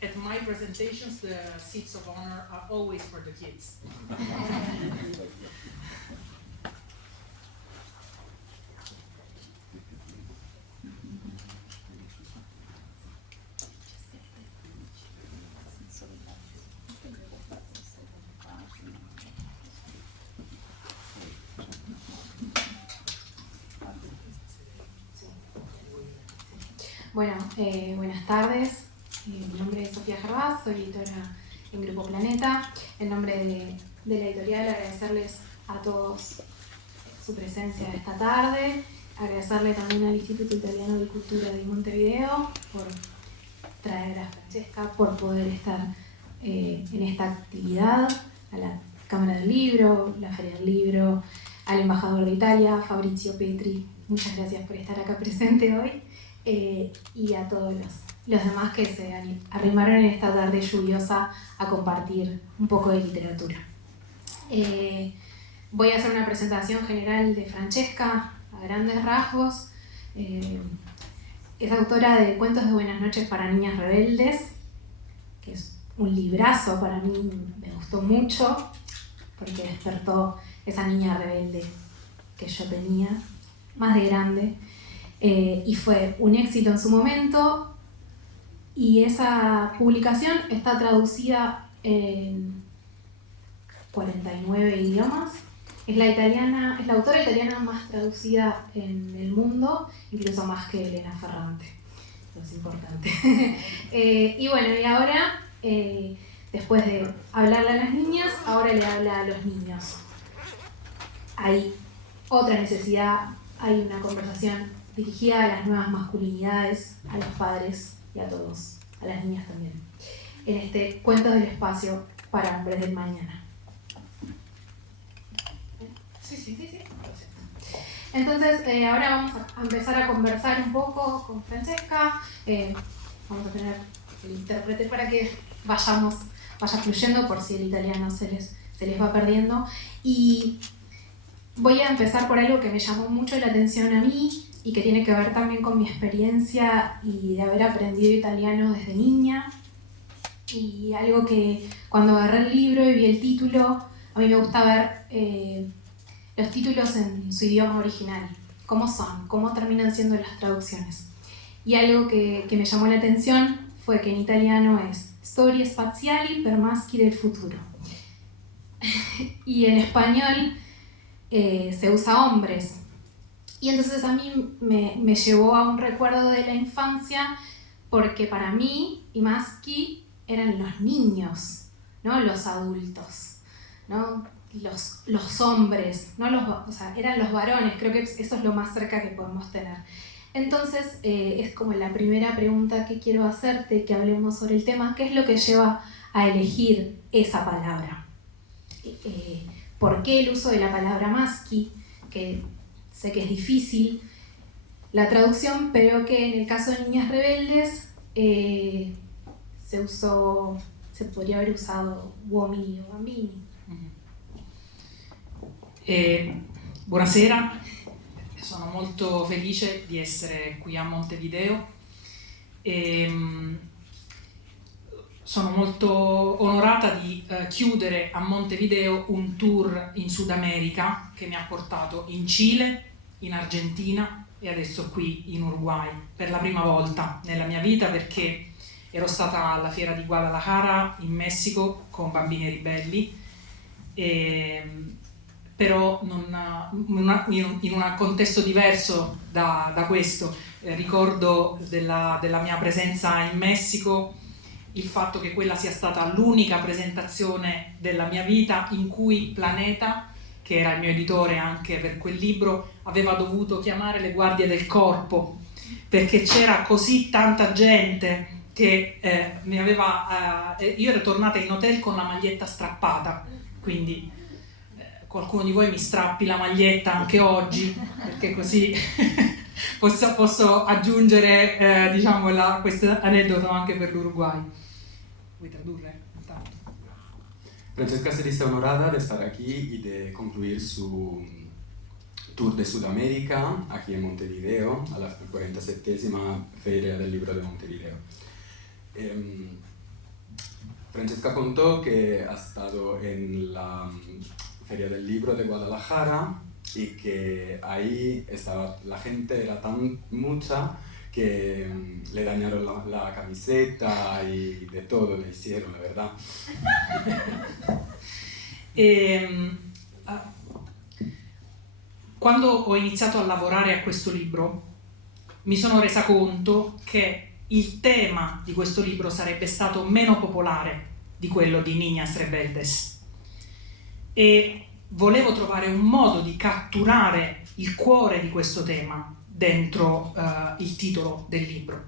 At my presentations, the seats of honor are always for the kids. Bueno, buenas tardes. Mi nombre es Sofía Gervás, soy editora en Grupo Planeta. En nombre de la editorial, agradecerles a todos su presencia esta tarde, agradecerle también al Instituto Italiano de Cultura de Montevideo por traer a Francesca, por poder estar en esta actividad, a la Cámara del Libro, la Feria del Libro, al embajador de Italia, Fabrizio Petri. Muchas gracias por estar acá presente hoy. Y a todos los demás que se arrimaron en esta tarde lluviosa a compartir un poco de literatura. Voy a hacer una presentación general de Francesca a grandes rasgos. Es autora de Cuentos de Buenas Noches para Niñas Rebeldes, que es un librazo, para mí me gustó mucho porque despertó esa niña rebelde que yo tenía, más de grande. Y fue un éxito en su momento, y esa publicación está traducida en 49 idiomas. Es la autora italiana más traducida en el mundo, incluso más que Elena Ferrante. Eso es importante. Y bueno, y ahora, después de hablarle a las niñas, ahora le habla a los niños. Hay otra necesidad, hay una conversación dirigida a las nuevas masculinidades, a los padres y a todos, a las niñas también, en este Cuentos del Espacio para Hombres del Mañana. Sí. Entonces, ahora vamos a empezar a conversar un poco con Francesca. Vamos a tener el intérprete para que vaya fluyendo por si el italiano se les va perdiendo. Y voy a empezar por algo que me llamó mucho la atención a mí y que tiene que ver también con mi experiencia y de haber aprendido italiano desde niña. Y algo que cuando agarré el libro y vi el título, a mí me gusta ver los títulos en su idioma original, cómo son, cómo terminan siendo las traducciones. Y algo que me llamó la atención fue que en italiano es Storie spaziali per maschi del futuro. Y en español se usa hombres. Y entonces a mí me llevó a un recuerdo de la infancia, porque para mí, i maschi eran los niños, ¿no? Los adultos, ¿no? Los hombres, ¿no? Eran los varones. Creo que eso es lo más cerca que podemos tener. Entonces, es como la primera pregunta que quiero hacerte, que hablemos sobre el tema. ¿Qué es lo que lleva a elegir esa palabra? ¿Por qué el uso de la palabra maschi? Que sé que es difícil la traducción, pero que en el caso de Niñas Rebeldes se podría haber usado uomini o bambini. Buonasera, sono molto felice di essere qui a Montevideo. Sono molto onorata di chiudere a Montevideo un tour in Sud America che mi ha portato in Cile, in Argentina e adesso qui in Uruguay per la prima volta nella mia vita, perché ero stata alla fiera di Guadalajara in Messico con Bambini Ribelli, però in un contesto diverso da questo. Ricordo della mia presenza in Messico il fatto che quella sia stata l'unica presentazione della mia vita in cui Planeta, che era il mio editore anche per quel libro, aveva dovuto chiamare le guardie del corpo, perché c'era così tanta gente che io ero tornata in hotel con la maglietta strappata, quindi qualcuno di voi mi strappi la maglietta anche oggi, perché così posso aggiungere diciamo questo aneddoto anche per l'Uruguay. Vuoi tradurre? Intanto. Francesca se dice honorada de estar aquí y de concluir su tour de Sudamérica aquí en Montevideo, a la 47ª Feria del Libro de Montevideo. Francesca contó que ha estado en la Feria del Libro de Guadalajara y que ahí la gente era tan mucha que le dañaron la camiseta y de todo le hicieron, la verdad. Quando ho iniziato a lavorare a questo libro mi sono resa conto che il tema di questo libro sarebbe stato meno popolare di quello di Niñas Rebeldes e volevo trovare un modo di catturare il cuore di questo tema dentro il titolo del libro,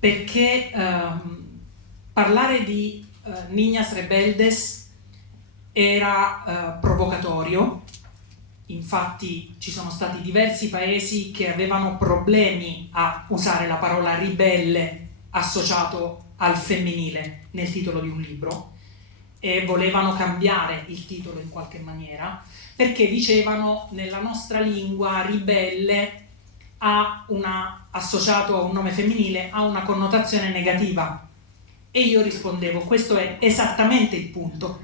perché parlare di Niñas Rebeldes era provocatorio. Infatti ci sono stati diversi paesi che avevano problemi a usare la parola ribelle associato al femminile nel titolo di un libro e volevano cambiare il titolo in qualche maniera perché dicevano nella nostra lingua ribelle associato a un nome femminile ha una connotazione negativa e io rispondevo questo è esattamente il punto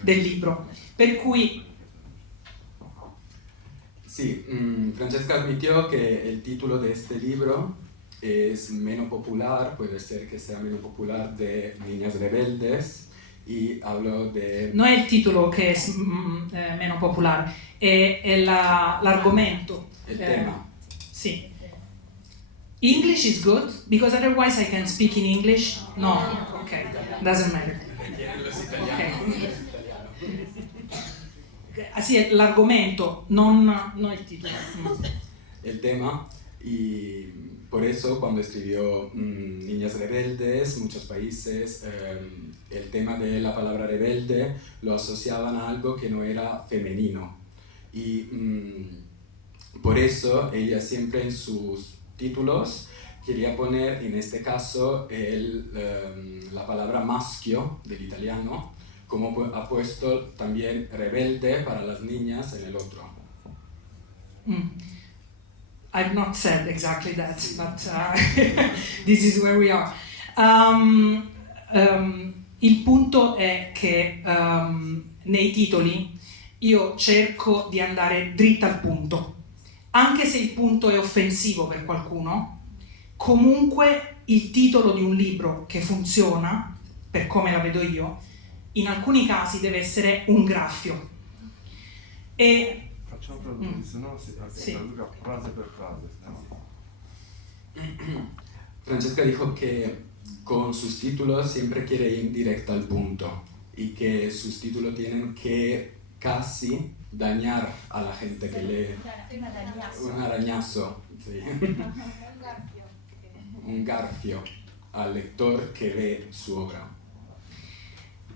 del libro, per cui Sí, Francesca admitió que el título de este libro es menos popular, puede ser que sea menos popular de Niñas Rebeldes, y habló de... No è il titolo che è meno popolare, è l'argomento. El tema. Sì. English is good, because otherwise I can speak in English. No, ok, doesn't matter. Okay. Sì, è l'argomento, non il titolo. El tema, y por eso cuando escribió Niñas Rebeldes, muchos países el tema de la palabra rebelde lo asociaban a algo que no era femenino. Y por eso ella siempre en sus títulos quería poner, en este caso, la palabra maschio del italiano, como ha puesto también rebelde para las niñas en el otro. I've not said exactly that, but this is where we are. Il punto è che nei titoli io cerco di andare dritta al punto. Anche se il punto è offensivo per qualcuno, comunque il titolo di un libro che funziona, per come la vedo io, in alcuni casi deve essere un graffio. E facciamo tradurre, se no si traduca frase per frase. Francesca dijo que con sus títulos siempre quiere ir directo al punto y que sus títulos tienen que casi dañar a la gente que lee. Un arañazo, sí. Un garfio al lector che ve su obra.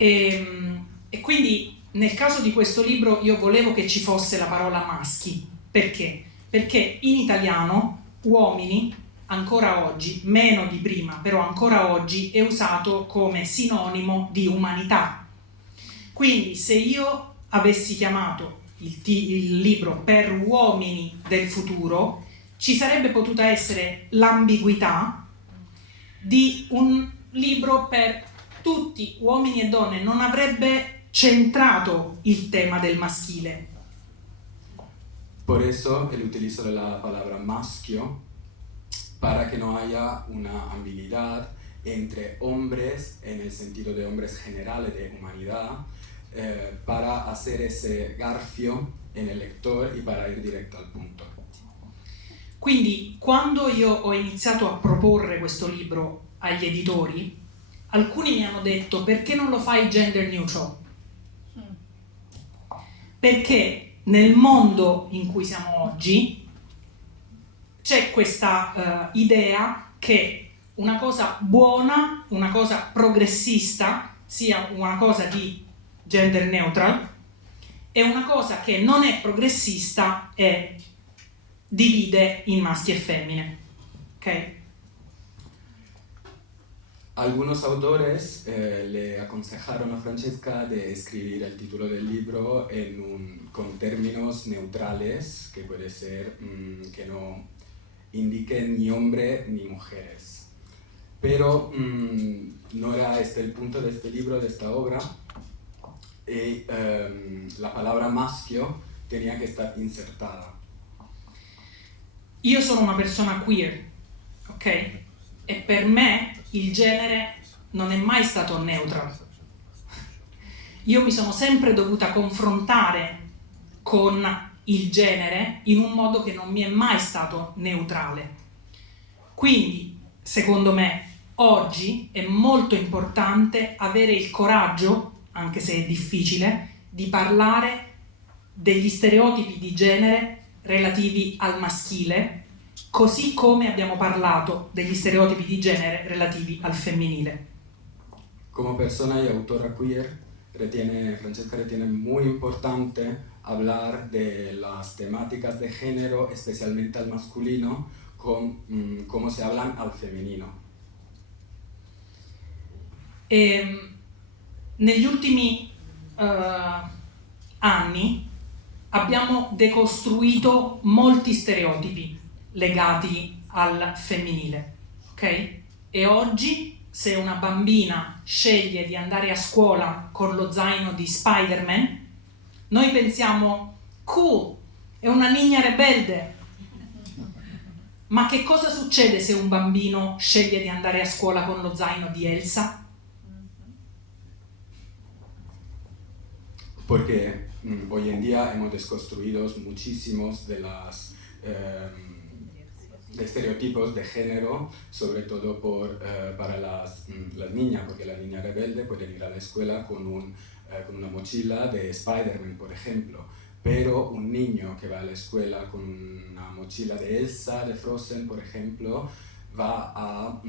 E quindi nel caso di questo libro io volevo che ci fosse la parola maschi. Perché? Perché in italiano uomini ancora oggi, meno di prima, però ancora oggi è usato come sinonimo di umanità. Quindi se io avessi chiamato il libro Per uomini del futuro, ci sarebbe potuta essere l'ambiguità di un libro per tutti, uomini e donne, non avrebbe centrato il tema del maschile. Por eso el utilizo de la palabra maschio, para que no haya una ambigüedad entre hombres, en el sentido de hombres generales de humanidad, para hacer ese garfio en el lector y para ir directo al punto. Quindi quando io ho iniziato a proporre questo libro agli editori, alcuni mi hanno detto perché non lo fai gender neutral? Perché nel mondo in cui siamo oggi c'è questa idea che una cosa buona, una cosa progressista sia una cosa di gender neutral e una cosa che non è progressista è divide in maschi e femmine. Ok? Algunos autores le aconsejaron a Francesca de escribir el título del libro con términos neutrales, que puede ser que no indiquen ni hombre ni mujeres. Pero no era este el punto de este libro, de esta obra, y la palabra maschio tenía che estar insertada. Io sono una persona queer, ok? E per me il genere non è mai stato neutral. Io mi sono sempre dovuta confrontare con il genere in un modo che non mi è mai stato neutrale. Quindi, secondo me, oggi è molto importante avere il coraggio, anche se è difficile, di parlare degli stereotipi di genere relativi al maschile, così come abbiamo parlato degli stereotipi di genere relativi al femminile. Como persona y autora queer, Francesca retiene muy importante hablar de las temáticas de género, especialmente al masculino, como se hablan al femenino. Negli ultimi anni abbiamo decostruito molti stereotipi legati al femminile, ok? E oggi, se una bambina sceglie di andare a scuola con lo zaino di Spider-Man, noi pensiamo, cool, è una niña rebelde. Ma che cosa succede se un bambino sceglie di andare a scuola con lo zaino di Elsa? Porque hoy en día hemos desconstruido muchísimos de estereotipos de género, sobre todo para las niñas, porque la niña rebelde puede ir a la escuela con una mochila de Spider-Man, por ejemplo, pero un niño que va a la escuela con una mochila de Elsa, de Frozen, por ejemplo, va a...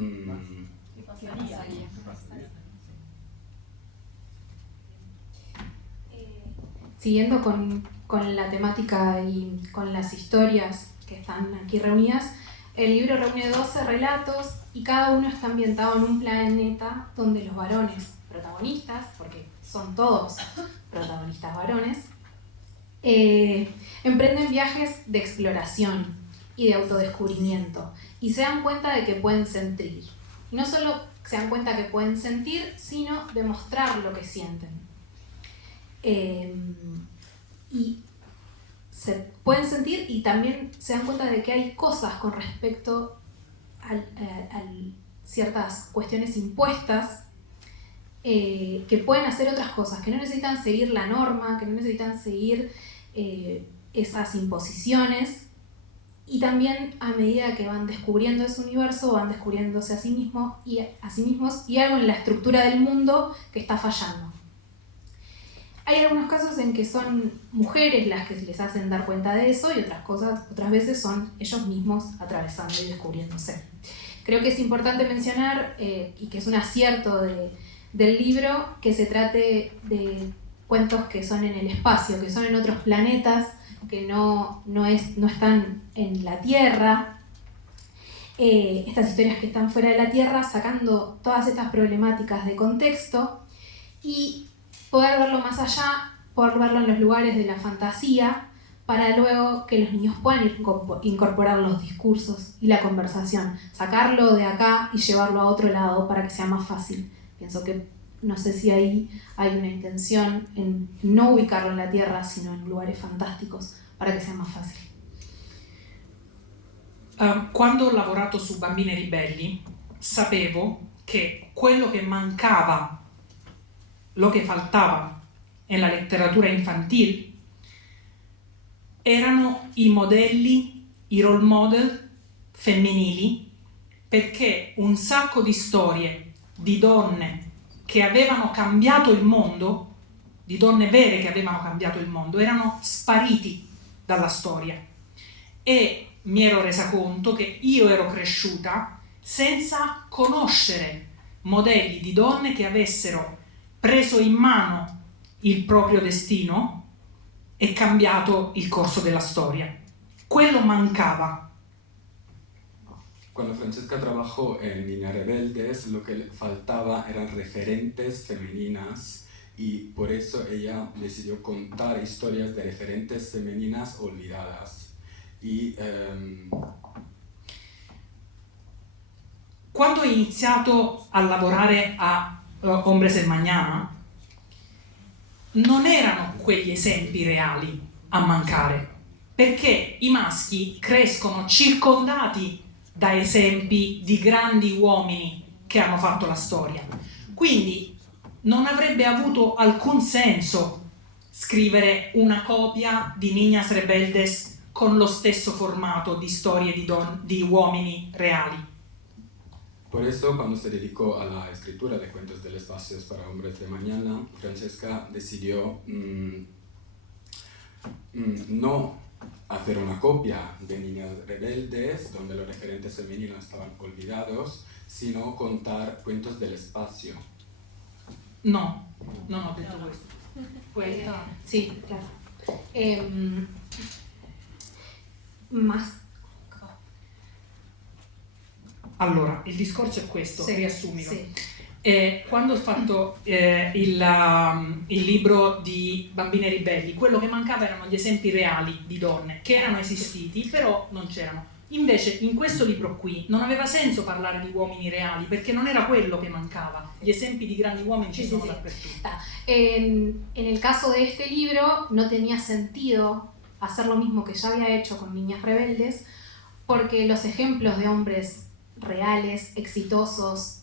Siguiendo con la temática y con las historias que están aquí reunidas, el libro reúne 12 relatos y cada uno está ambientado en un planeta donde los varones protagonistas, porque son todos protagonistas varones, emprenden viajes de exploración y de autodescubrimiento y se dan cuenta de que pueden sentir. Y no solo se dan cuenta que pueden sentir, sino demostrar lo que sienten. Y se pueden sentir y también se dan cuenta de que hay cosas con respecto a ciertas cuestiones impuestas que pueden hacer otras cosas, que no necesitan seguir la norma, que no necesitan seguir esas imposiciones, y también a medida que van descubriendo ese universo van descubriéndose a sí mismos y algo en la estructura del mundo que está fallando. Hay algunos casos en que son mujeres las que les hacen dar cuenta de eso y otras veces son ellos mismos atravesando y descubriéndose. Creo que es importante mencionar, y que es un acierto del libro, que se trate de cuentos que son en el espacio, que son en otros planetas, que no están en la Tierra. Estas historias que están fuera de la Tierra, sacando todas estas problemáticas de contexto y poder verlo más allá, poder verlo en los lugares de la fantasía, para luego que los niños puedan incorporar los discursos y la conversación, sacarlo de acá y llevarlo a otro lado para que sea más fácil. Pienso que, no sé si ahí hay una intención en no ubicarlo en la Tierra, sino en lugares fantásticos, para che sia più facile. Quando ho lavorato su Bambine Ribelli, sapevo che quello che mancava, lo che faltava nella letteratura infantile, erano i modelli, i role model femminili, perché un sacco di storie di donne che avevano cambiato il mondo, di donne vere che avevano cambiato il mondo, erano spariti dalla storia. E mi ero resa conto che io ero cresciuta senza conoscere modelli di donne che avessero preso in mano il proprio destino e cambiato il corso della storia. quello mancava. Cuando Francesca trabajó en Niñas Rebeldes, lo que le faltaba eran referentes femeninas y por eso ella decidió contar historias de referentes femeninas olvidadas. Y quando ho iniziato a lavorare a Hombres del Mañana, non erano quegli esempi reali a mancare, perché i maschi crescono circondati da esempi di grandi uomini che hanno fatto la storia. Quindi non avrebbe avuto alcun senso scrivere una copia di Niñas Rebeldes con lo stesso formato di storie di uomini reali. por eso, cuando se dedicó a la escritura de cuentos del espacio para hombres de mañana, Francesca decidió no hacer una copia de Niñas Rebeldes, donde los referentes femeninos estaban olvidados, sino contar cuentos del espacio. No, non ho detto questo. Sí, claro. Más. Allora, il discorso è questo, Sì, riassumilo. sì. Quando ho fatto il libro di Bambine Ribelli, quello che mancava erano gli esempi reali di donne che erano esistiti, però non c'erano. Invece in questo libro qui non aveva senso parlare di uomini reali, perché non era quello che mancava. Gli esempi di grandi uomini ci sono dappertutto. En el caso de este libro no tenía sentido hacer lo mismo que ya había hecho con Niñas Rebeldes, porque los ejemplos de hombres reales, exitosos,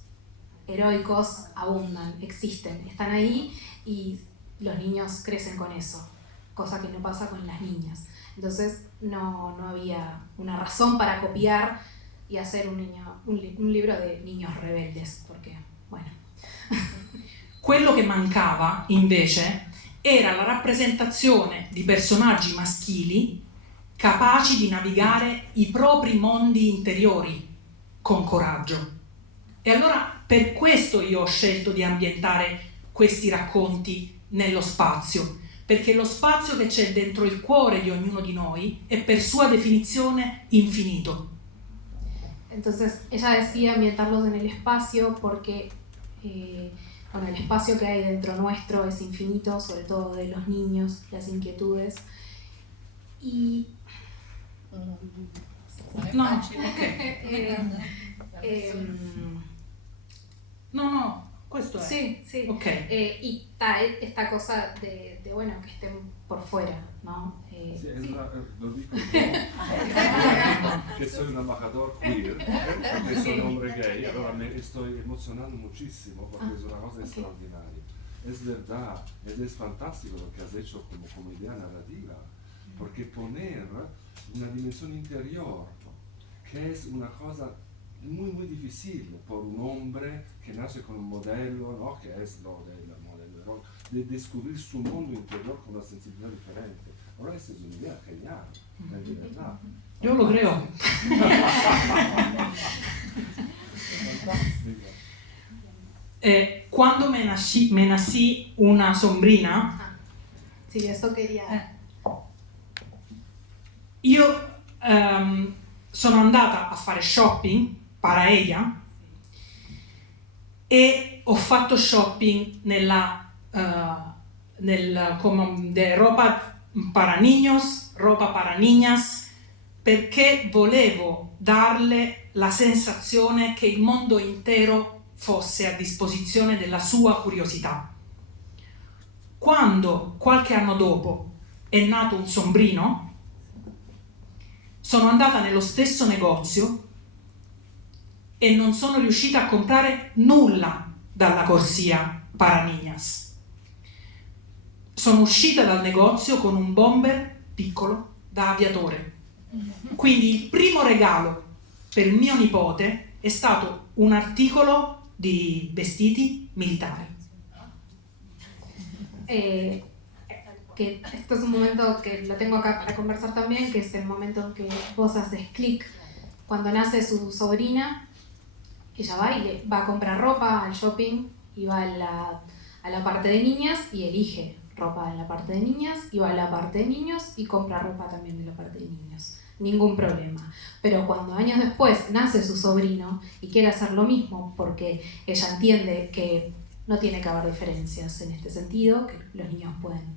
heroicos, abundan, existen, están ahí y los niños crecen con eso, cosa que no pasa con las niñas. Entonces no había una razón para copiar y hacer un libro de niños rebeldes, porque, bueno. Quello che mancava, invece, era la rappresentazione di personaggi maschili capaci di navigare i propri mondi interiori con coraggio. E allora per questo io ho scelto di ambientare questi racconti nello spazio, perché lo spazio che c'è dentro il cuore di ognuno di noi è per sua definizione infinito. Entonces ella decide ambientarlos en el espacio porque bueno, el espacio que hay dentro nuestro es infinito, sobre todo de los niños, las inquietudes. Y No, ok. No, questo è. sí, sí. Ok. Y esta cosa de bueno, que estén por fuera, ¿no? Sì, lo dico che soy un embajador queer, perché sono hombre gay, allora me estoy emocionando muchísimo porque es una cosa extraordinaria. Es verdad, es fantástico lo que has hecho como idea narrativa, porque poner una dimensione interior, che es una cosa muy muy difícil por un hombre que nace con un modello, ¿no? Que es lo del modello, de descubrir su mundo interior con una sensibilidad diferente. Ahora esa es una idea genial, de verdad. Io lo creo. Fantastico. Quando me nací una sombrina, Sí, eso quería. io sono andata a fare shopping para ella e ho fatto shopping de ropa para niños, ropa para niñas, perché volevo darle la sensazione che il mondo intero fosse a disposizione della sua curiosità. Quando, qualche anno dopo, è nato un sombrino, sono andata nello stesso negozio e non sono riuscita a comprare nulla dalla corsia para niñas. Sono uscita dal negozio con un bomber piccolo da aviatore. Quindi il primo regalo per mio nipote è stato un articolo di vestiti militari. Que esto es un momento que lo tengo acá para conversar también, que es el momento en que vos haces clic. Cuando nace su sobrina, ella va y le va a comprar ropa al shopping y va a la parte de niñas y elige ropa en la parte de niñas y va a la parte de niños y compra ropa también de la parte de niños. ningún problema. Pero cuando años después nace su sobrino y quiere hacer lo mismo porque ella entiende que no tiene que haber diferencias en este sentido, que los niños pueden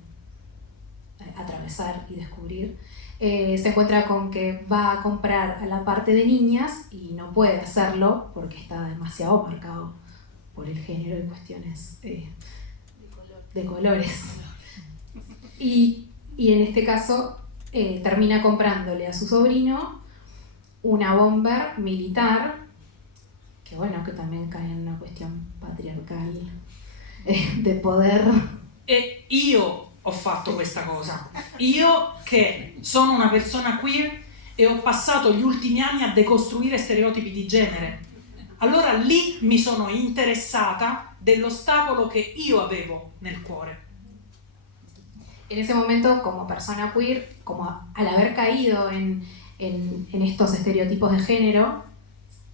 atravesar y descubrir, se encuentra con que va a comprar a la parte de niñas y no puede hacerlo porque está demasiado marcado por el género y cuestiones de colores. Y en este caso termina comprándole a su sobrino una bomber militar, que bueno, che también cae in una questione patriarcale del poder. E io ho fatto questa cosa. Io che sono una persona queer e ho passato gli ultimi anni a decostruire stereotipi di genere. Allora lì mi sono interessata dell'ostacolo che io avevo nel cuore. En ese momento, como persona queer, como al haber caído en estos estereotipos de género,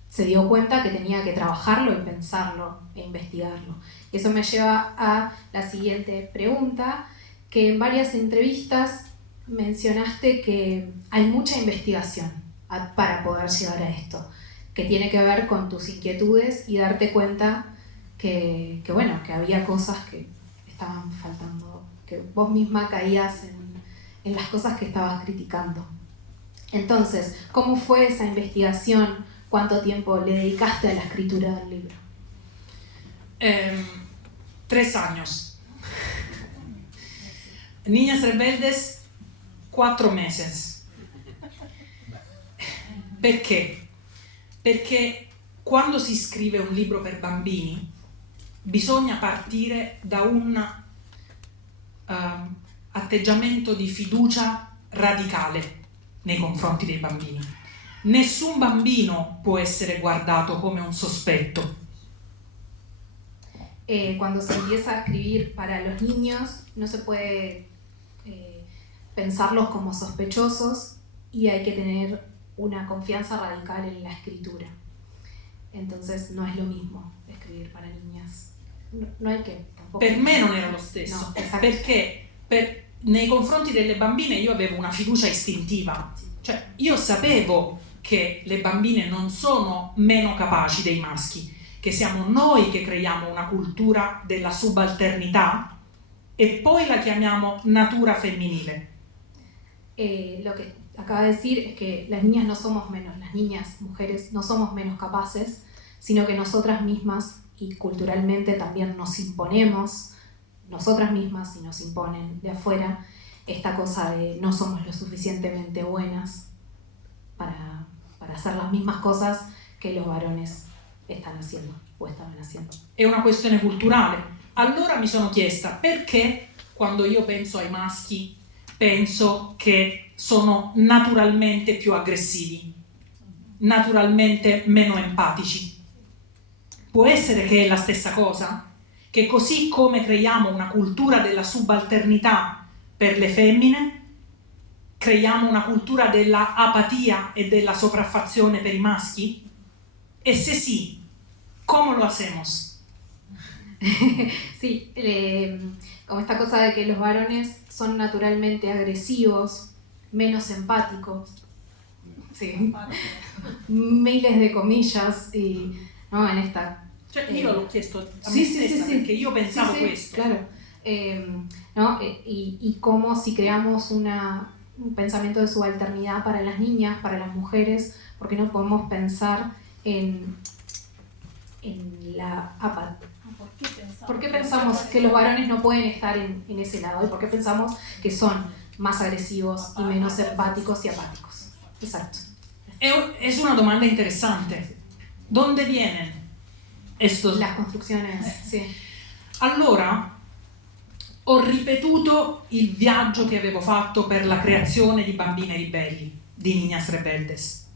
se dio cuenta que tenía que trabajarlo y pensarlo e investigarlo. Eso me lleva a la siguiente pregunta, que en varias entrevistas mencionaste que hay mucha investigación para poder llegar a esto, que tiene que ver con tus inquietudes y darte cuenta que bueno, que había cosas que estaban faltando, que vos misma caías en las cosas que estabas criticando. Entonces, ¿cómo fue esa investigación? ¿Cuánto tiempo le dedicaste a la escritura del libro? 3 años. Niñas Rebeldes, 4 meses. Perché? Perché quando si scrive un libro per bambini bisogna partire da un atteggiamento di fiducia radicale nei confronti dei bambini. Nessun bambino può essere guardato come un sospetto. Cuando se empieza a escribir para los niños no se puede pensarlos como sospechosos y hay que tener una confianza radical en la escritura. Entonces no es lo mismo escribir para niñas. No hay que tampoco... Per me non era lo stesso, No, esatto. perché nei confronti delle bambine io avevo una fiducia istintiva. Cioè, io sapevo che le bambine non sono meno capaci dei maschi, che siamo noi che creiamo una cultura della subalternità e poi la chiamiamo natura femminile. Lo que acaba de decir es que las niñas no somos menos, las niñas, mujeres, no somos menos capaces, sino que nosotras mismas y culturalmente también nos imponemos, nosotras mismas y nos imponen de afuera, esta cosa de no somos lo suficientemente buenas para hacer las mismas cosas que los varones están haciendo o estaban haciendo. È una questione culturale. Allora mi sono chiesta perché quando io penso ai maschi penso che sono naturalmente più aggressivi, naturalmente meno empatici. Può essere che è la stessa cosa? Che così come creiamo una cultura della subalternità per le femmine, creiamo una cultura della apatia e della sopraffazione per i maschi? E se sì, come lo hacemos? Sí, como esta cosa de que los varones son naturalmente agresivos, menos empáticos, sí, miles de comillas, y, ¿no? En esta... Cioè, io l'ho chiesto a sì, me sì, stessa sì, perché io pensavo sí, questo. Claro. ¿No? Y cómo si creamos un pensamiento de subalternidad para las niñas, para las mujeres, ¿por qué no podemos pensar en la apatía? ¿Por qué pensamos que los varones no pueden estar en ese lado? ¿Y por qué pensamos que son más agresivos y menos empáticos y apáticos? Exacto. Es una domanda interessante. ¿Dónde vienen estos? Las construcciones, sì. Allora, ho ripetuto il viaggio che avevo fatto per la creazione di Bambine Ribelli, di Niñas Rebeldes.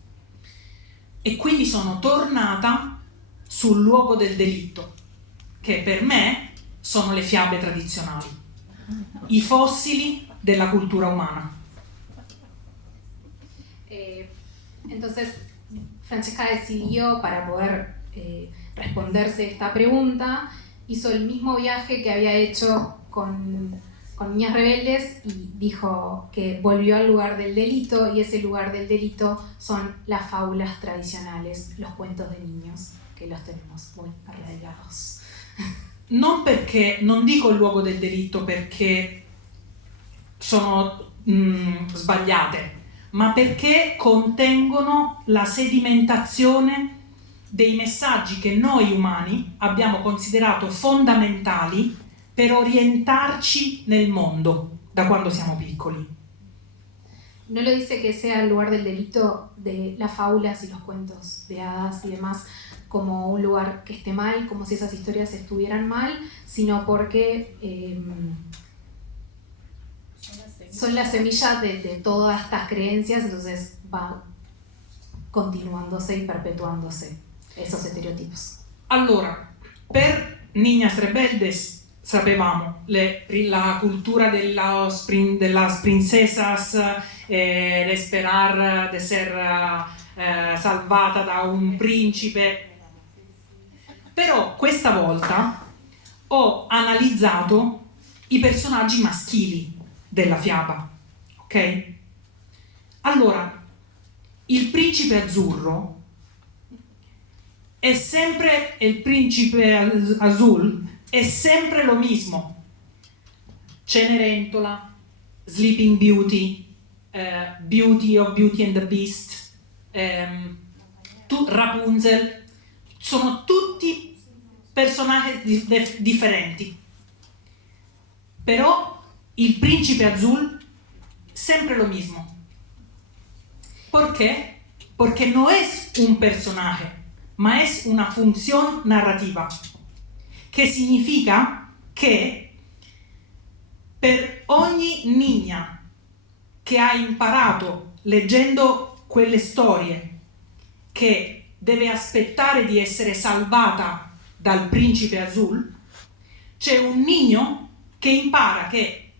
E quindi sono tornata sul luogo del delitto, che per me sono le fiabe tradizionali, i fossili della cultura umana. Entonces, Francesca decidió, para poder responderse esta pregunta, hizo el mismo viaje que había hecho con con Niñas Rebeldes y dijo que volvió al lugar del delito, y ese lugar del delito son las fábulas tradicionales, los cuentos de niños, che los tenemos muy arraigados. Non perché, non dico il luogo del delitto perché sono sbagliate, ma perché contengono la sedimentazione dei messaggi che noi umani abbiamo considerato fondamentali per orientarci nel mondo da quando siamo piccoli. No lo dice que sea el lugar del delito de las fábulas y los cuentos de hadas y demás como un lugar que esté mal, como si esas historias estuvieran mal, sino porque son las semillas de todas estas creencias, entonces va continuándose y perpetuándose esos estereotipos. Allora, per Niñas Rebeldes sapevamo la cultura de las princesas, de esperar de ser salvata da un principe. Però questa volta ho analizzato i personaggi maschili della fiaba, ok? Allora, il principe azzurro è sempre il principe azul, è sempre lo mismo. Cenerentola, Sleeping Beauty, Beauty of Beauty and the Beast, Rapunzel, sono tutti personaggi differenti. Però il principe azul sempre lo mismo. ¿Por qué? Porque no es un personaje, ma es una función narrativa, che significa che per ogni niña che ha imparato leggendo quelle storie che deve aspettare di essere salvata dal principe azul, c'è un niño che impara che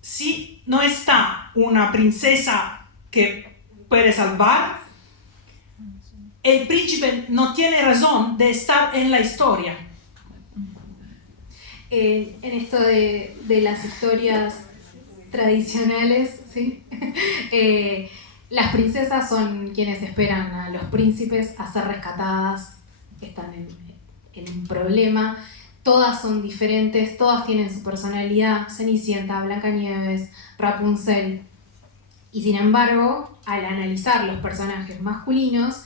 si no está una princesa que puede salvar, el príncipe no tiene razón de estar en la historia. En esto de las historias tradicionales, ¿sí? Las princesas son quienes esperan a los príncipes a ser rescatadas, que están en un problema. Todas son diferentes, todas tienen su personalidad: Cenicienta, Blancanieves, Rapunzel. Y sin embargo, al analizar los personajes masculinos,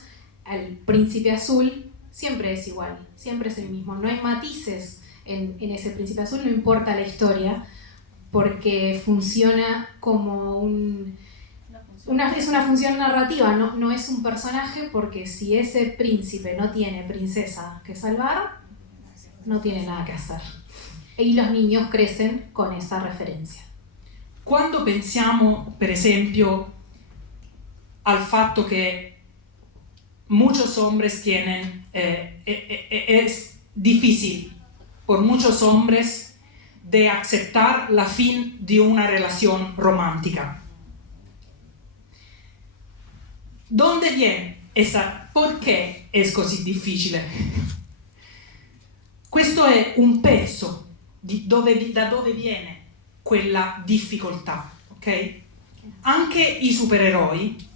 el príncipe azul siempre es igual, siempre es el mismo. No hay matices en ese príncipe azul, no importa la historia, porque funciona como es una función narrativa, no es un personaje, porque si ese príncipe no tiene princesa que salvar, no tiene nada que hacer. Y los niños crecen con esa referencia. Quando pensiamo, per esempio, al fatto che muchos hombres tienen, es difícil por muchos hombres de aceptar la fin de una relación romántica. ¿Dónde viene esa? ¿Por qué es così difficile? Questo è un pezzo da dove viene quella difficoltà, ok? Anche i supereroi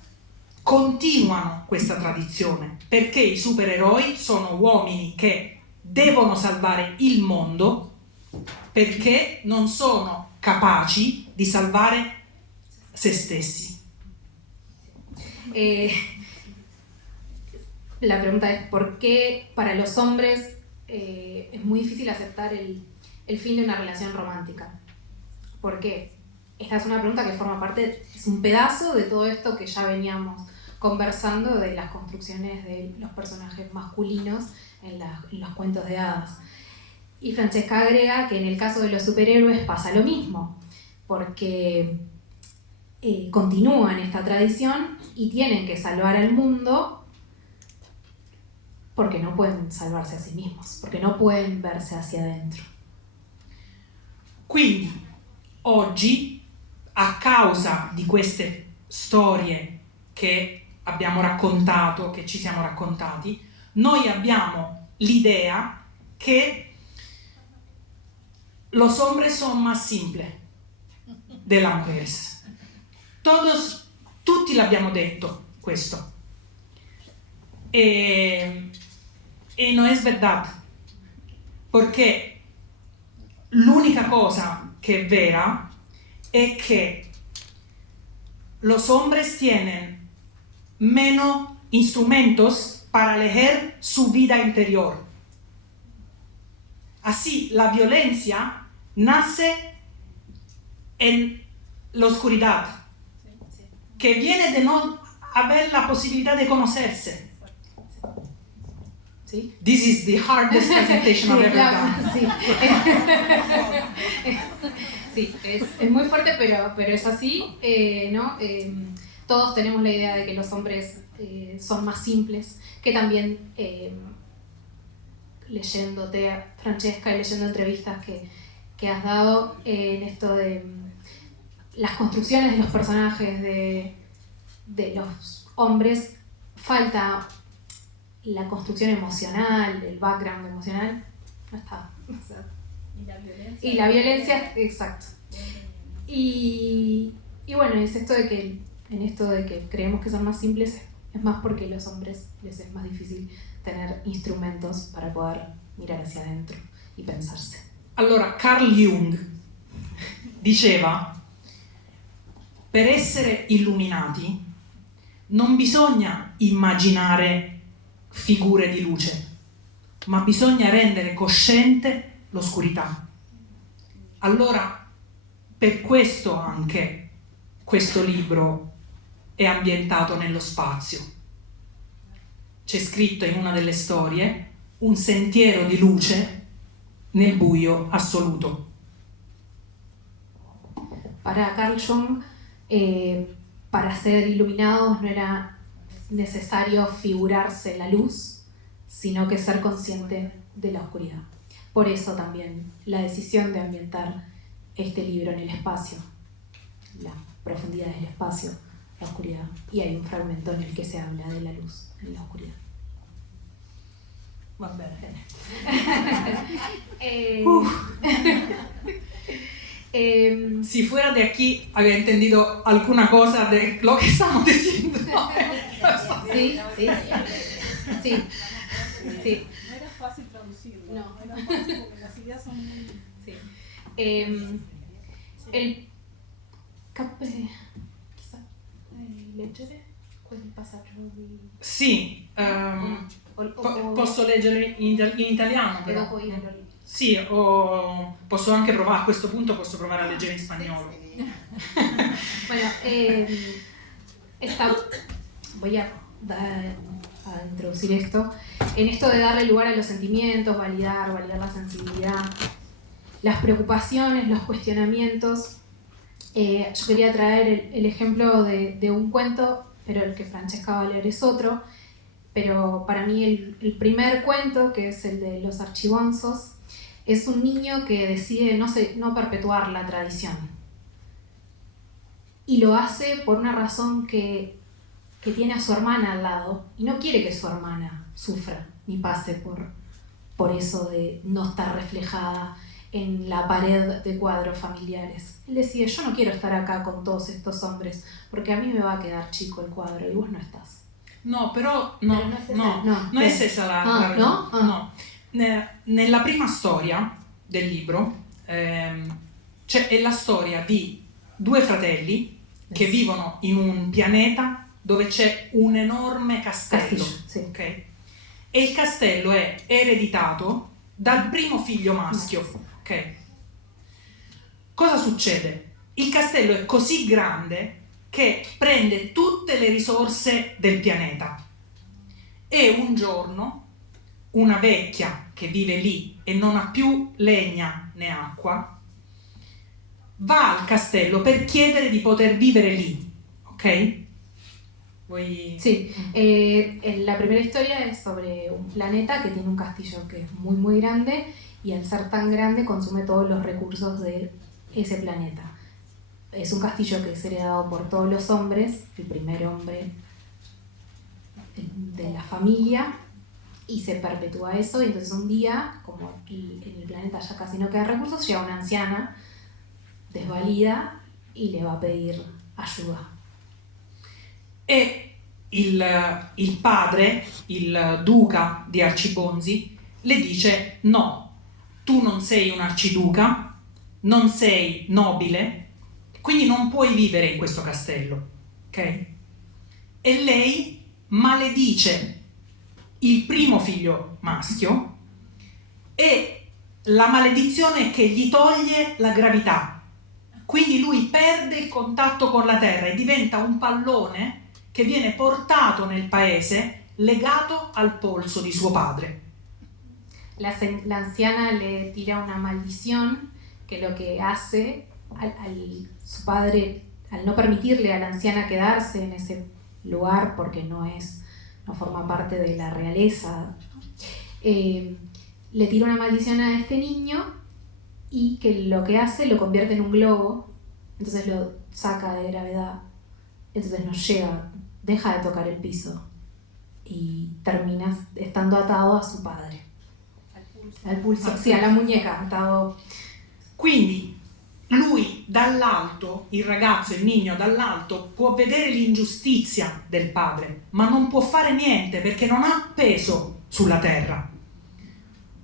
continuano questa tradizione, perché i supereroi sono uomini che devono salvare il mondo perché non sono capaci di salvare se stessi. La pregunta es ¿por qué para los hombres es muy difícil aceptar el fin de una relación romántica? ¿Por qué? Esta es una pregunta que forma parte, es un pedazo de todo esto que ya veníamos conversando de las construcciones de los personajes masculinos en los cuentos de hadas. Y Francesca agrega que en el caso de los superhéroes pasa lo mismo, porque continúan esta tradición y tienen que salvar al mundo porque no pueden salvarse a sí mismos, porque no pueden verse hacia adentro. Quindi oggi, a causa di queste storie che abbiamo raccontato, che ci siamo raccontati, noi abbiamo l'idea che los hombres son más simples de las mujeres. Tutti l'abbiamo detto questo. E no es verdad, porque l'unica cosa que es vera es que los hombres tienen menos instrumentos para elegir su vida interior. Así, la violencia nace en la oscuridad, que viene de no haber la posibilidad de conocerse. ¿Sí? This is the hardest presentation I've ever done. Sí, es muy fuerte, pero es así, ¿no? Todos tenemos la idea de que los hombres son más simples, que también leyéndote, Francesca, y leyendo entrevistas que has dado en esto de las construcciones de los personajes de los hombres, falta la construcción emocional, el background emocional, no está. O sea, y la violencia, exacto. Y bueno, es esto de que en esto de que creemos que son más simples, es más porque a los hombres les es más difícil tener instrumentos para poder mirar hacia adentro y pensarse. Allora, Carl Jung diceva: per essere illuminati non bisogna immaginare figure di luce, ma bisogna rendere cosciente l'oscurità. Allora, per questo anche questo libro è ambientato nello spazio. C'è scritto in una delle storie un sentiero di luce nel buio assoluto. Para Carl Jung, para ser iluminados no era necesario figurarse la luz, sino que ser consciente de la oscuridad. Por eso también la decisión de ambientar este libro en el espacio, la profundidad del espacio, la oscuridad. Y hay un fragmento en el que se habla de la luz en la oscuridad. Va bene. Si fuera de aquí había entendido alguna cosa de lo que estamos diciendo. Sí. No era fácil traducirlo. No. Era fácil porque las ideas son muy... Sí. El chissà, leggere quel passaggio di... Sì, posso leggere in italiano E però. dopo io lo leggo. Sì, o posso anche provare, a questo punto posso provare a leggere in spagnolo. Bueno, voy a introducir esto. En esto de darle lugar a los sentimientos, validar la sensibilidad, las preocupaciones, los cuestionamientos. Yo quería traer el ejemplo de un cuento, pero el que Francesca va a leer es otro. Pero para mí el primer cuento, que es el de los archibonzos, es un niño que decide no perpetuar la tradición. Y lo hace por una razón que tiene a su hermana al lado y no quiere que su hermana sufra ni pase por eso de no estar reflejada en la pared de cuadros familiares. Él decide: yo no quiero estar acá con todos estos hombres porque a mí me va a quedar chico el cuadro y vos no estás. No, però Però non è essa la ragione. no? No. Nella prima storia del libro è la storia di due fratelli che vivono in un pianeta dove c'è un enorme castello. Sì. Okay? E il castello è ereditato dal primo figlio maschio. Okay? Cosa succede? Il castello è così grande che prende tutte le risorse del pianeta e un giorno una vecchia che vive lì e non ha più legna né acqua va al castello per chiedere di poter vivere lì, ok? Sí, la primera historia es sobre un planeta que tiene un castillo que es muy muy grande y al ser tan grande consume todos los recursos de ese planeta. Es un castillo que es heredado por todos los hombres, el primer hombre de la familia, y se perpetúa eso, y entonces un día, como en el planeta ya casi no quedan recursos, llega una anciana desvalida y le va a pedir ayuda. E il padre, il duca di Arcibonzi, le dice: no, tu non sei un arciduca, non sei nobile, quindi non puoi vivere in questo castello, ok? E lei maledice il primo figlio maschio, e la maledizione è che gli toglie la gravità, quindi lui perde il contatto con la terra e diventa un pallone che viene portato nel paese legato al polso di suo padre. La anciana le tira una maldición que lo que hace su padre, al no permitirle a la anciana quedarse en ese lugar porque no forma parte de la realeza, le tira una maldición a este niño, y que lo que hace lo convierte en un globo, entonces lo saca de gravedad, entonces no llega, deja de tocar el piso y termina estando atado a su padre. Al pulso, sì, alla muñeca, atado. Quindi lui dall'alto, il ragazzo, il niño dall'alto, può vedere l'ingiustizia del padre, ma non può fare niente perché non ha peso sulla terra.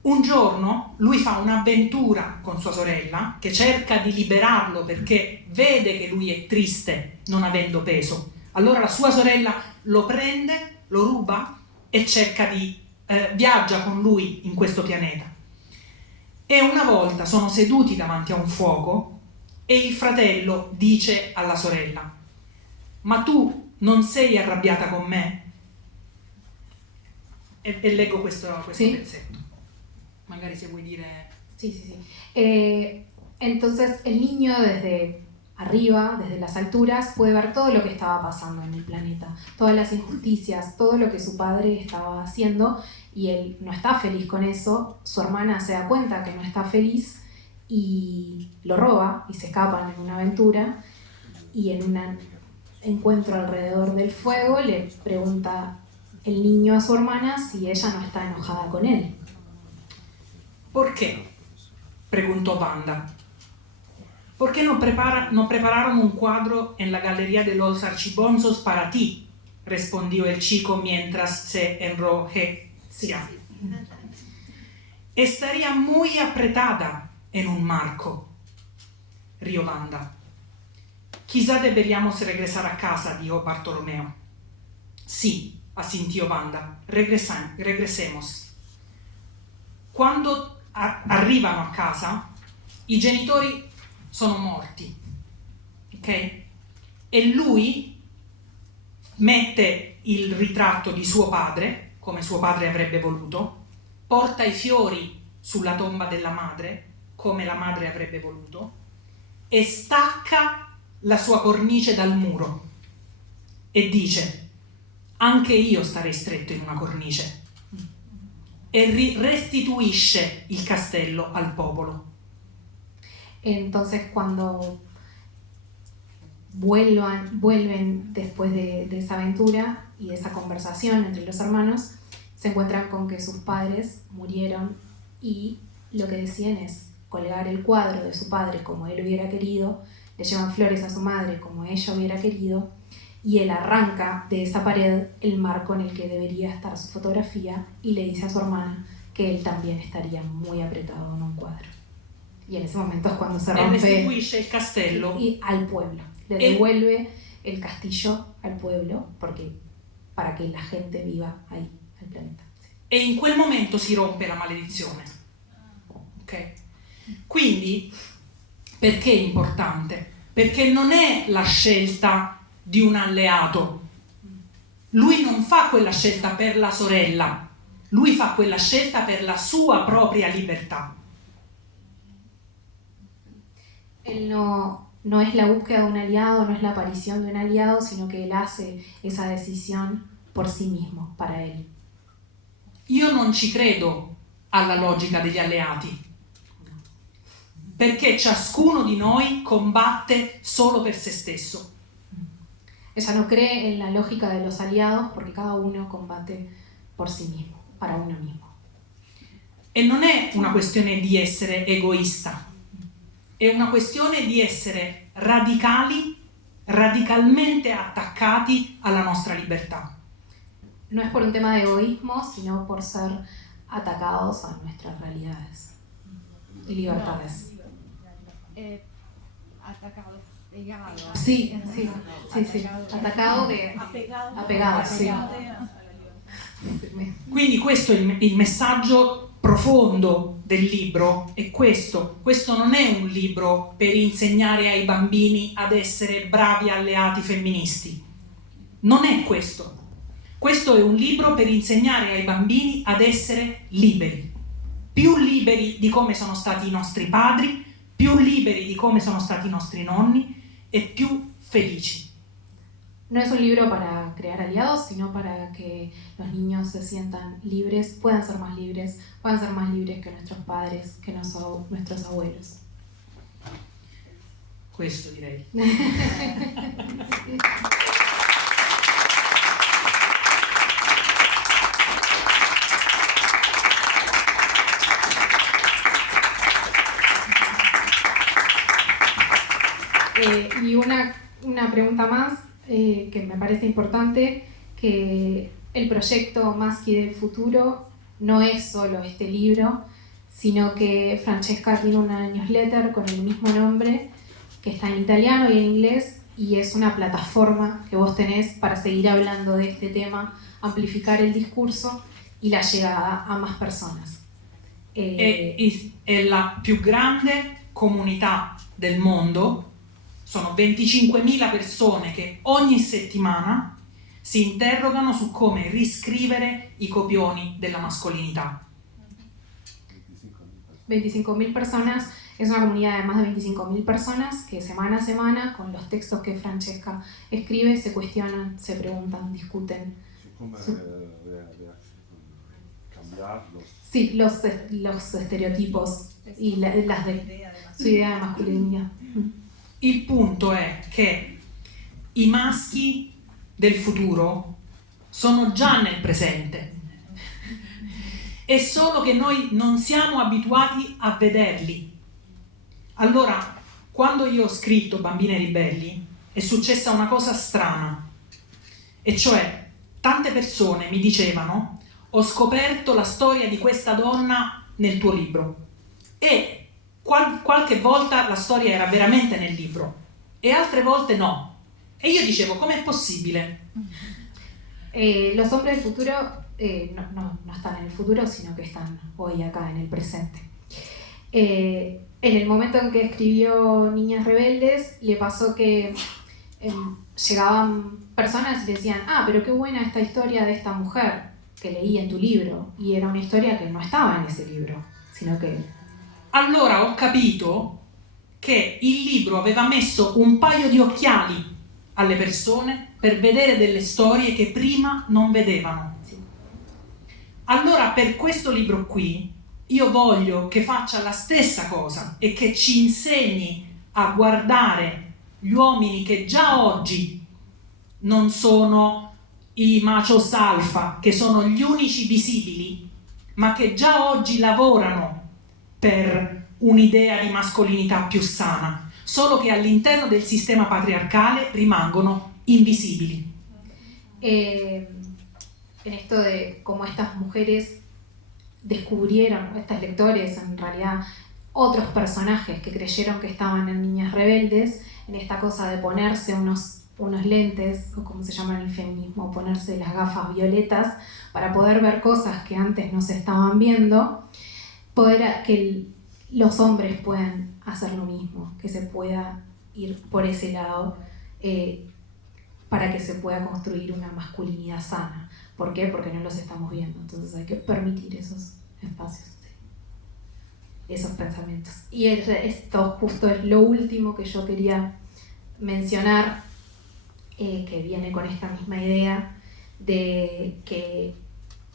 Un giorno lui fa un'avventura con sua sorella che cerca di liberarlo perché vede che lui è triste non avendo peso. Allora la sua sorella lo prende, lo ruba e cerca di viaggia con lui in questo pianeta. E una volta sono seduti davanti a un fuoco e il fratello dice alla sorella: ma tu non sei arrabbiata con me? E leggo questo Sì. pezzetto. Magari se vuoi dire... Sí. Entonces el niño desde arriba, desde las alturas, puede ver todo lo que estaba pasando en el planeta, todas las injusticias, todo lo que su padre estaba haciendo, y él no está feliz con eso. Su hermana se da cuenta que no está feliz y lo roba y se escapan en una aventura, y en un encuentro alrededor del fuego le pregunta el niño a su hermana si ella no está enojada con él. ¿Por qué? Preguntó Wanda. ¿Por qué no prepararon un cuadro en la Galería de los Archibonzos para ti? Respondió el chico mientras se enrojecía. Estaría muy apretada en un marco, rió Wanda. Quizá deberíamos regresar a casa, dijo Bartolomeo. Sí, asintió Wanda, regresemos. Quando arrivano a casa, i genitori sono morti, ok? E lui mette il ritratto di suo padre, come suo padre avrebbe voluto, porta i fiori sulla tomba della madre, come la madre avrebbe voluto, e stacca la sua cornice dal muro e dice: anche io starei stretto in una cornice. E restituisce il castello al popolo. Entonces cuando vuelven después de esa aventura y de esa conversación entre los hermanos, se encuentran con que sus padres murieron, y lo que deciden es colgar el cuadro de su padre como él hubiera querido, le llevan flores a su madre como ella hubiera querido, y él arranca de esa pared el marco en el que debería estar su fotografía y le dice a su hermana que él también estaría muy apretado en un cuadro. Y en ese momento es cuando se rompe. Restituisce il castello Y al pueblo. Le devuelve el castillo al pueblo para que la gente viva ahí, al planeta. e in quel momento si rompe la maledizione. Ok? Quindi, perché è importante? Perché non è la scelta di un alleato. Lui non fa quella scelta per la sorella, lui fa quella scelta per la sua propria libertà. Él no es la búsqueda de un aliado, no es la aparición de un aliado, sino que él hace esa decisión por sí mismo, para él. Io non ci credo alla logica degli alleati, perché ciascuno di noi combatte solo per se stesso. Ella no cree en la lógica de los aliados porque cada uno combate por sí mismo. para uno mismo. E non è una questione di essere egoista, è una questione di essere radicalmente attaccati alla nostra libertà. No es por un tema de egoísmo, sino por ser atacados a nuestras realidades y libertades. Atacado, pegado. Sí. Atacado de... Apegado, sí. Quindi questo è il messaggio profondo del libro, è questo. Questo non è un libro per insegnare ai bambini ad essere bravi alleati femministi. Non è questo. Questo è un libro per insegnare ai bambini ad essere liberi. Più liberi di come sono stati i nostri padri, più liberi di come sono stati i nostri nonni e più felici. No es un libro para crear aliados, sino para que los niños se sientan libres, puedan ser más libres que nuestros padres, que nuestros abuelos. Questo direi. Y una pregunta más que me parece importante, que el proyecto Maschi del futuro no es solo este libro, sino que Francesca tiene una newsletter con el mismo nombre que está en italiano y en inglés, y es una plataforma que vos tenés para seguir hablando de este tema, amplificar el discurso y la llegada a más personas. È la più grande comunità del mondo. Sono 25.000 persone che ogni settimana si interrogano su come riscrivere i copioni della mascolinità. 25.000 personas, es una comunidad de más de 25.000 personas que semana a semana, con los textos que Francesca escribe, se cuestionan, se preguntan, discuten. Come cambiarlos. Sí, los estereotipos y su idea de masculinidad. Il punto è che i maschi del futuro sono già nel presente, è solo che noi non siamo abituati a vederli. Allora, quando io ho scritto Bambine ribelli, è successa una cosa strana, e cioè tante persone mi dicevano: ho scoperto la storia di questa donna nel tuo libro, e qualche volta la storia era veramente nel libro e altre volte no, e io dicevo: com'è possibile? Los hombres del futuro no están en el futuro, sino que están hoy acá en el presente. En el momento en que escribió Niñas Rebeldes, le pasó que llegaban personas y le decían: ah, pero qué buena esta historia de esta mujer que leí en tu libro, y era una historia que no estaba en ese libro, sino que... Allora ho capito che il libro aveva messo un paio di occhiali alle persone per vedere delle storie che prima non vedevano. Allora, per questo libro qui, io voglio che faccia la stessa cosa e che ci insegni a guardare gli uomini che già oggi non sono i machos alfa, che sono gli unici visibili, ma che già oggi lavorano per un'idea di mascolinità più sana, solo che all'interno del sistema patriarcale rimangono invisibili. En esto de cómo estas mujeres descubrieron, estos lectores en realidad, otros personajes que creyeron que estaban en Niñas Rebeldes, en esta cosa de ponerse unos lentes, o como se llama en el feminismo, ponerse las gafas violetas para poder ver cosas que antes no se estaban viendo, que los hombres puedan hacer lo mismo, que se pueda ir por ese lado para que se pueda construir una masculinidad sana. ¿Por qué? Porque no los estamos viendo, entonces hay que permitir esos espacios, esos pensamientos. Y esto justo es lo último que yo quería mencionar, que viene con esta misma idea de que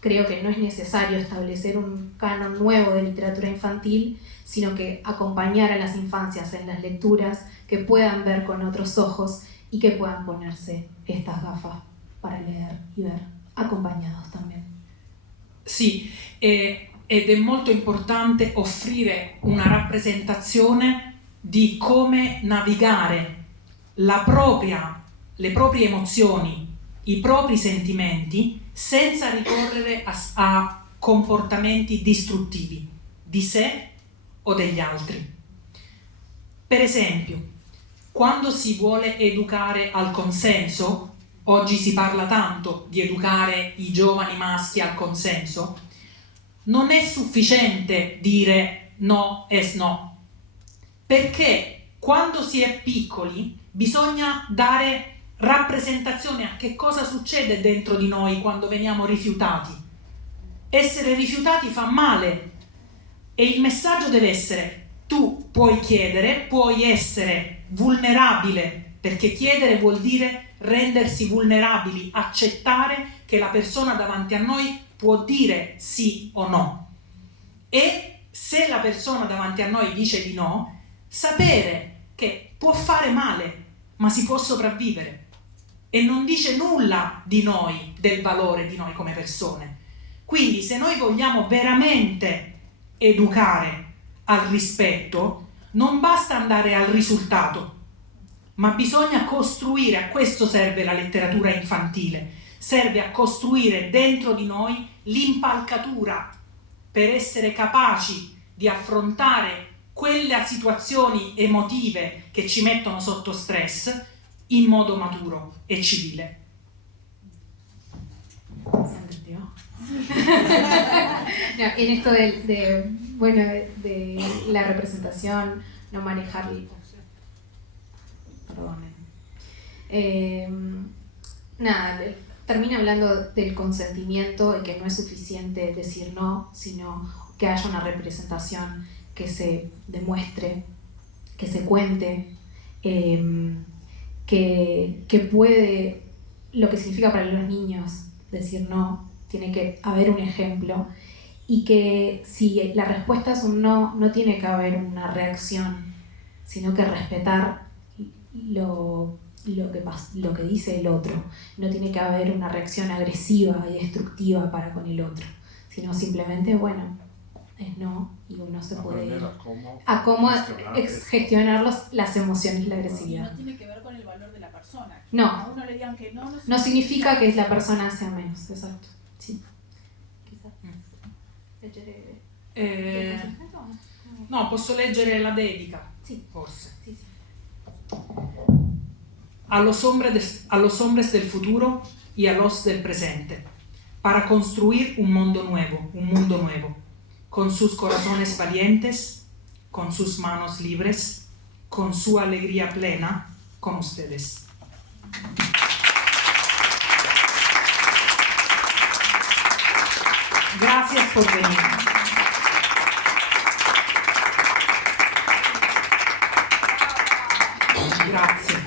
creo que no es necesario establecer un canon nuevo de literatura infantil, sino que acompañar a las infancias en las lecturas, que puedan ver con otros ojos y que puedan ponerse estas gafas para leer y ver acompañados también. Sì, ed è molto importante offrire una rappresentazione di come navigare le proprie emozioni, i propri sentimenti, senza ricorrere a comportamenti distruttivi di sé o degli altri. Per esempio, quando si vuole educare al consenso, oggi si parla tanto di educare i giovani maschi al consenso, non è sufficiente dire no es no, perché quando si è piccoli bisogna dare rappresentazione a che cosa succede dentro di noi quando veniamo rifiutati. Essere rifiutati fa male e il messaggio deve essere: tu puoi chiedere, puoi essere vulnerabile, perché chiedere vuol dire rendersi vulnerabili, accettare che la persona davanti a noi può dire sì o no, e se la persona davanti a noi dice di no, sapere che può fare male ma si può sopravvivere e non dice nulla di noi, del valore di noi come persone. Quindi se noi vogliamo veramente educare al rispetto, non basta andare al risultato, ma bisogna costruire. A questo serve la letteratura infantile, serve a costruire dentro di noi l'impalcatura per essere capaci di affrontare quelle situazioni emotive che ci mettono sotto stress in modo maturo e civile. ¿Se entendió? No, en esto de la representación, no manejar. Perdonen. Nada, termina hablando del consentimiento y que no es suficiente decir no, sino que haya una representación que se demuestre, que se cuente, que puede, lo que significa para los niños decir no, tiene que haber un ejemplo, y que si la respuesta es un no, no tiene que haber una reacción, sino que respetar lo que dice el otro. No tiene que haber una reacción agresiva y destructiva para con el otro, sino simplemente, bueno, es no, y uno se puede ir a cómo gestionar las emociones y la Y agresividad. no tiene que ver con el valor de la persona. No. A uno le digan que no, No significa que la persona sea menos, esatto. Sì. Leggere No, posso leggere la dedica, Sì. forse. Sì, sì. A los hombres del futuro y a los del presente, para construir un mundo nuevo, con sus corazones valientes, con sus manos libres, con su alegría plena, con ustedes. Gracias por venir. Grazie.